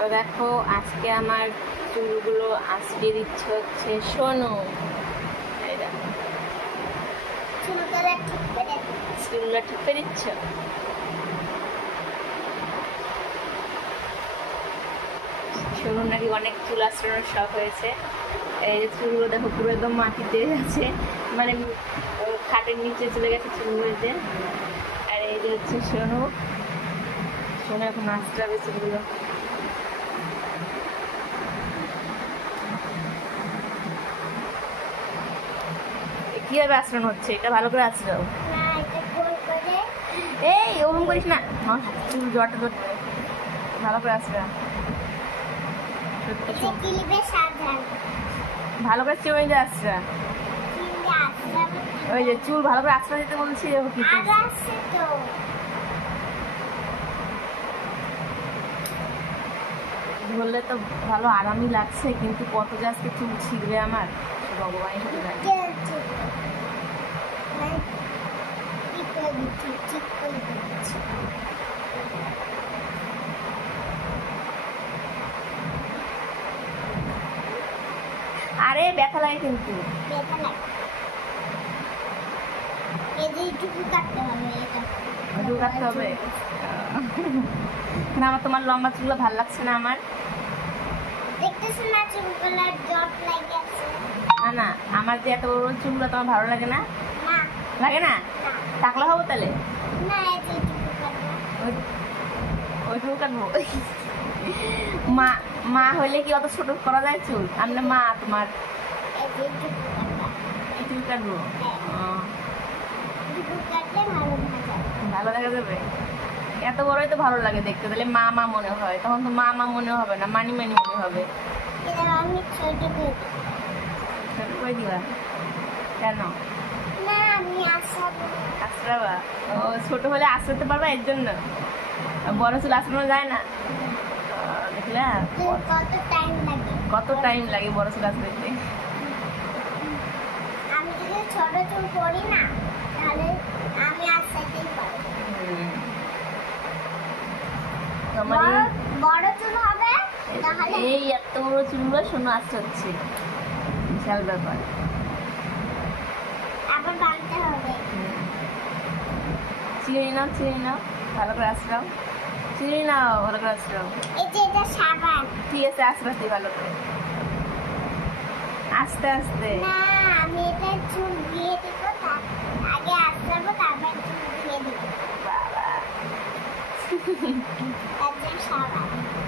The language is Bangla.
তো দেখো আজকে আমার চুলগুলো আঁচড়ে দিচ্ছে হচ্ছে সোনু। এই দেখো চুলগুলো ঠিক করে দিচ্ছ। সোনু নাকি অনেক চুল আঁচড়ানোর শখ হয়েছে। এই যে চুলগুলো দেখো পুরো একদম মাটিতে আছে, মানে খাটের নিচে চলে গেছে চুলগুলো যে। আর এই যে হচ্ছে সোনু, সোনু এখন আঁচড়াবে চুলগুলো। কিভাবে আচরণ হচ্ছে এটা ভালো করে আচড়াও। এই ওরকম করিস না, চুল জট জট ভালো করে আচড়া। ভালো করে চুল দিয়ে আচড়া। ওই যে চুল ভালো করে আচড়া দিতে বলছি। ধরলে তো ভালো আরামই লাগছে, কিন্তু কত যে আজকে চুল ছিঁড়বে আমার ভগবানের সাথে জানি। আরে ব্যথা লাগে কিন্তু কাটতে হবে না। আমার তোমার লম্বা চুলগুলো ভালো লাগছে না আমার। না না, আমার যে এত বড় চুলগুলো তোমার ভালো লাগে না? লাগে না? টাকলা হবো তাহলে? ওইটুকু কাটবো। মা মা হইলে কি অত ছোট করা যায় চুল? আমি না মা তোমার। এইটুকু কাটবো? ভালো দেখা যাবে? এত বড়ই তো ভালো লাগে দেখতে, তাহলে মা মা মনে হয়। তখন তো মা মা মনে হবে না, মানি মানি মনে হবে। ছোট করে দিবা কেন? আশ্রাবা? ও ছোট হলে আশ্রাতে পারবা এর জন্য। বড় চুল আশ্রানো যায় না, দেখলে কত টাইম লাগে বড় চুল আশ্রাতে। আমি যদি ছোট চুল করি না তাহলে আমি আশ্রাতেই পারবো। বড় চুল হবে তাহলে এই এত বড় চুলগুলো শোনো আশ্রাচ্ছে, বিশাল ব্যাপার। আবার বাঁধতে হবে। চিনি নাও, চিনি নাও, ভালো করে আশ্রাও। চিনি নাও, ভালো করে আশ্রাও। এই যে এটা সাবান। ঠিক আছে, আশ্রাতে ভালো করে, আস্তে আস্তে। না, আমি এটা চুল দিয়ে দিব, আগে আশ্রাবো তারপর চুল দিয়ে দিব। বাবা তারপর সাবান।